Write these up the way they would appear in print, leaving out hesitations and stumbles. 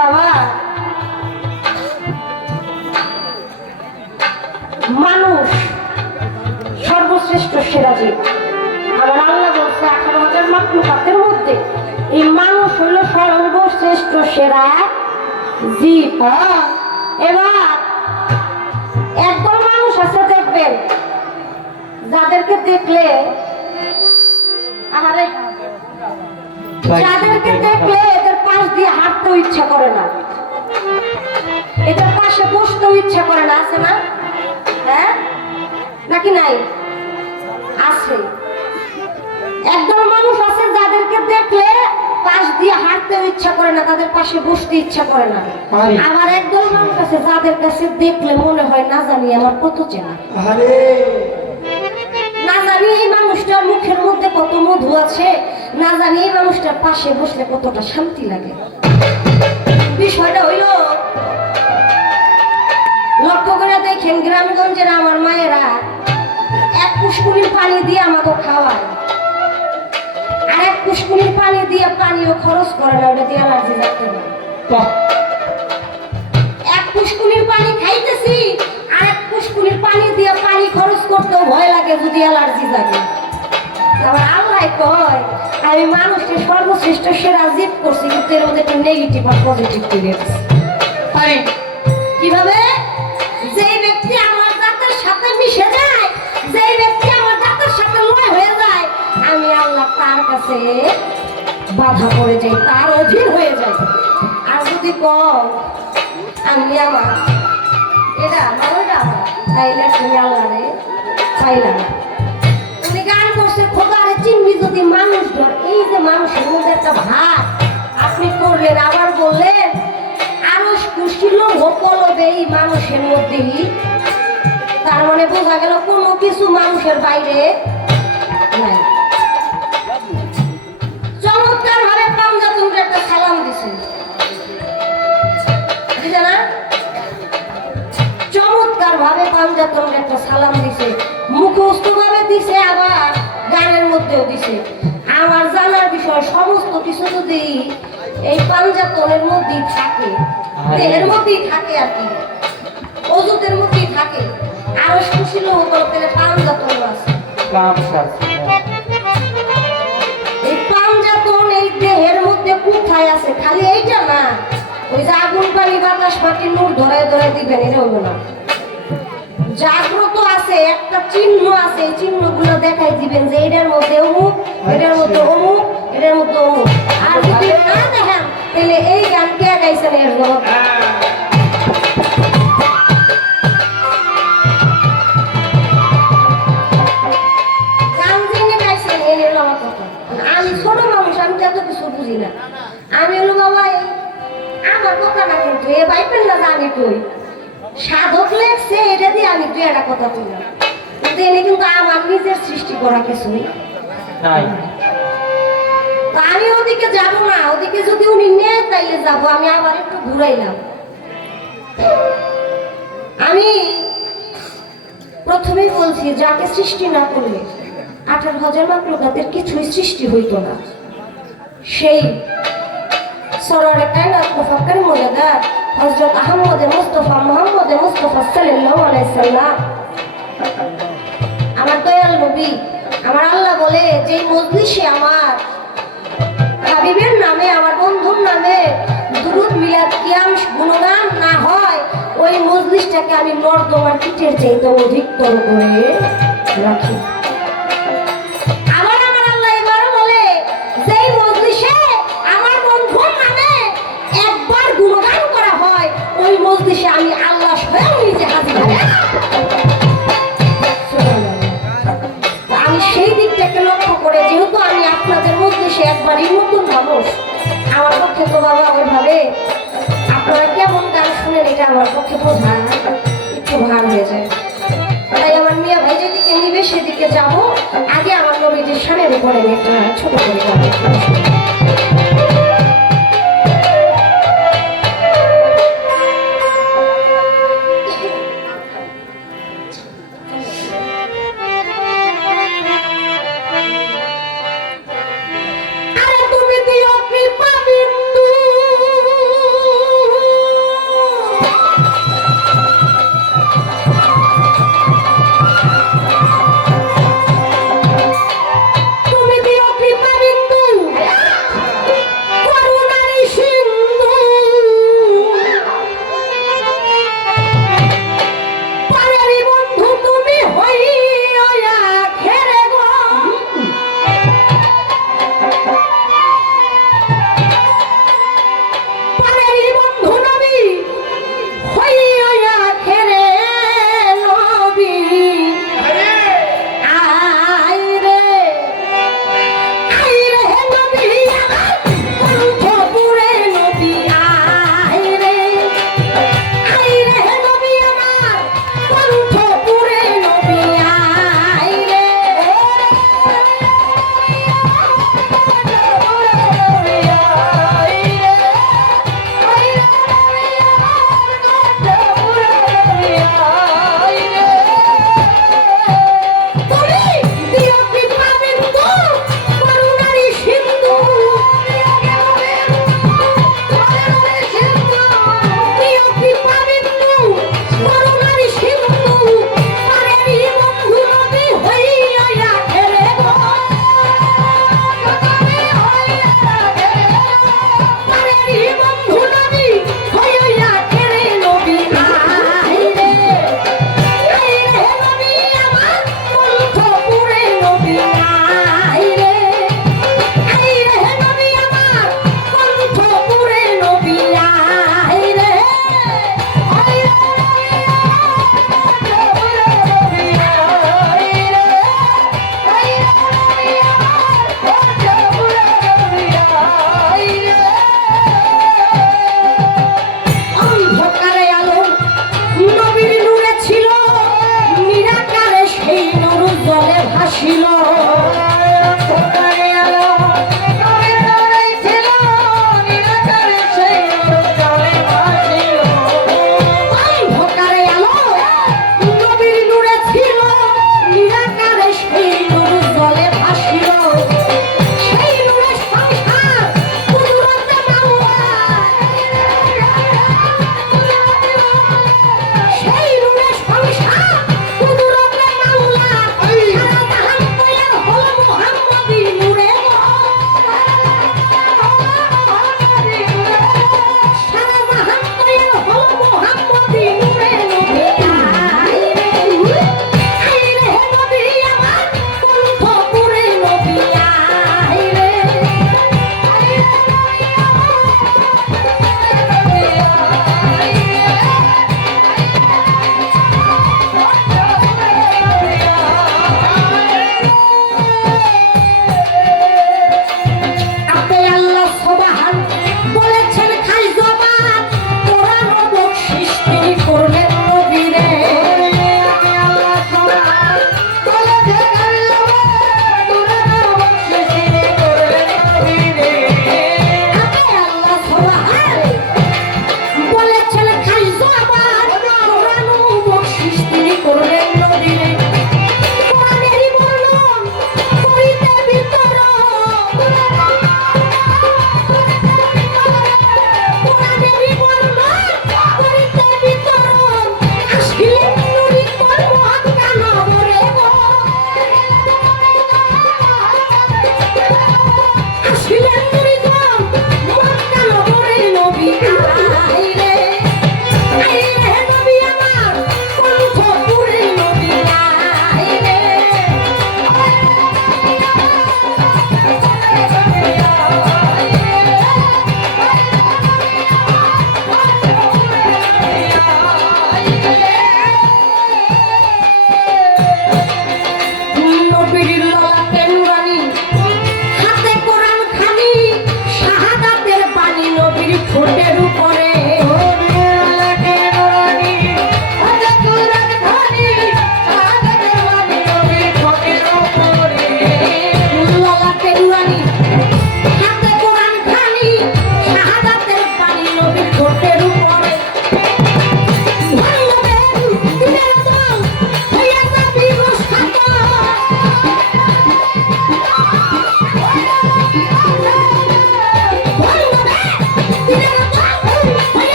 বাবা মানুষ সর্বশ্রেষ্ঠ সেরা জীব। আমার আল্লাহ বলছে 18,000 মাখলুকাতের মধ্যে এই মানুষ হলো সর্বশ্রেষ্ঠ সেরা জীব। এবার একদল মানুষ আছে দেখবেন যাদেরকে দেখলে এদের পাশ দিয়ে হাঁটতেও ইচ্ছা করে না, এদের পাশে বসতেও ইচ্ছা করে না, আছে না? হ্যাঁ নাকি নাই? আছে। একদল মানুষ আছে যাদেরকে দেখলে পাশ দিয়ে হাঁটতেও ইচ্ছা করে না, তাদের পাশে বসতে ইচ্ছা করে না। আবার একদল মানুষ আছে যাদের কাছে দেখলে মনে হয় না জানি আমার কত চেনা, না জানি এই মানুষটার মুখের মধ্যে কত মধু আছে, না জানি এই মানুষটার পাশে বসলে কতটা শান্তি লাগে। বিষয়টা হইল লক্ষ্য করে দেখেন গ্রামগঞ্জের আমার মায়েরা এক পুষ্কুনির পানি দিয়ে আমাকে খাওয়ায়, আর এক পুষ্কুনির পানি দিয়ে পানিও খরচ করে না, ওটা দিয়ে অ্যালার্জি লাগতে পারে। এক পুষ্কুনির পানি খাইতেছি আর এক পুষ্কুনির পানি দিয়ে পানি খরচ করতেও ভয় লাগে যদি অ্যালার্জি লাগে। আবার আল্লাহ কয় আমি মানুষকে সর্বশ্রেষ্ঠ সেরা জীব করছি, কিন্তু এর মধ্যে একটা নেগেটিভ আর পজিটিভ করে দিচ্ছি। কিভাবে? যেই ব্যক্তি আমার জাতের সাথে মিশে যায়, যেই ব্যক্তি আমার জাতের সাথে লয় হয়ে যায়, আমি আল্লাহ তার কাছে বাধা পড়ে যাই, তার অধীন হয়ে যায়। আর যদি কম আমি আমার এটা আমার ওটা আমার, তাইলে তুমি আল্লাহরে পাইলা না। উনি গান করছে খোদারে চিনবি যদি মানুষ ধর। এই যে মানুষের মধ্যে একটা ভাগ আপনি করলেন, আবার বললেন আরস কুশিল হোপলবে এই মানুষের মধ্যেই, তার মানে বোঝা গেল কোনো কিছু মানুষের বাইরে নাই। চমৎকার ভাবে পাঞ্জাতনকে একটা সালাম দিছে, বুঝে না? চমৎকার ভাবে পাঞ্জাতনকে একটা সালাম দিছে, মুখস্থ ভাবে দিছে, আবার গানের মধ্যেও দিছে। আমার জানার বিষয় সমস্ত কিছু যদি এই পাঞ্জাতনের মধ্যেই থাকে, দেহের মধ্যেই থাকে, আর কি অজুতের মধ্যেই থাকে, আরো সুশীল হতো তাহলে পাঞ্জাতন আছে। এই পাঞ্জাতন এই দেহের মধ্যে কোথায় আছে? খালি এইটা না, ওই যে আগুন পানি বাতাস মাটি নূর ধরায় ধরায় দিবেন এটা হইব না। জাগ্রত আছে, একটা চিহ্ন আছে, এই চিহ্নগুলো দেখাই দিবেন যে এটার মধ্যে অমুক, এটার মধ্যে অমুক, এটার মধ্যে অমুক। আর যদি না দেখেন তাহলে এই গান কে গাইছেন এর জবাব। গান যিনি গাইছেন এই হলো আমার কথা। আমি ছোট মানুষ, আমি এত কিছু বুঝি না। আমি হলো বাবা আমার কথা না, কিন্তু এ বাইপেন না জানি কই সাধক লেখছে এটা দিয়ে আমি তুই একটা কথা তুললাম, কিন্তু এনে কিন্তু আমার নিজের সৃষ্টি করা কিছু নেই। আমি ওদিকে যাব না, ওদিকে যদি উনি নেয় তাইলে যাব। আমি আবার একটু ঘুরাইলাম। আমি প্রথমেই বলছি যাকে সৃষ্টি না করলে 18,000 মাখলুকাতের কিছুই সৃষ্টি হইতো না। সেই সরোয়ারে কায়নাত মুফাক্কির মুজাদ্দিদ হযরত আহমদ মুস্তাফা মুহাম্মদ মুস্তাফা সাল্লাল্লাহু আলাইহি সাল্লাম, আমার দয়াল নবী, আমার আল্লাহ বলে যেই মজলিসে আমার হাবিবের নামে, আমার বন্ধুর নামে দুরূদ মিলাদ কিয়াম গুণগান না হয়, ওই মজলিসটাকে আমি নর্দমার কীটের চাইতে অধিকতর করে রাখি। আমি আল্লাহ স্বয়ং নিজে হাজির হই। আমি সেই দিকটাকে লক্ষ্য করে, যেহেতু আমি আপনাদের মধ্যে সে একবারই নতুন মানুষ, আমার পক্ষে তো বাবা ওইভাবে আপনারা কেমন গান শুনেন এটা আমার পক্ষে বোঝা একটু ভার হয়ে যায়। তাই আমার মিয়া ভাই যেদিকে নিবে সেদিকে যাব। আগে আমার নবীজির শানের উপরে একটা ছোট করে যাবে।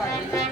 Gracias.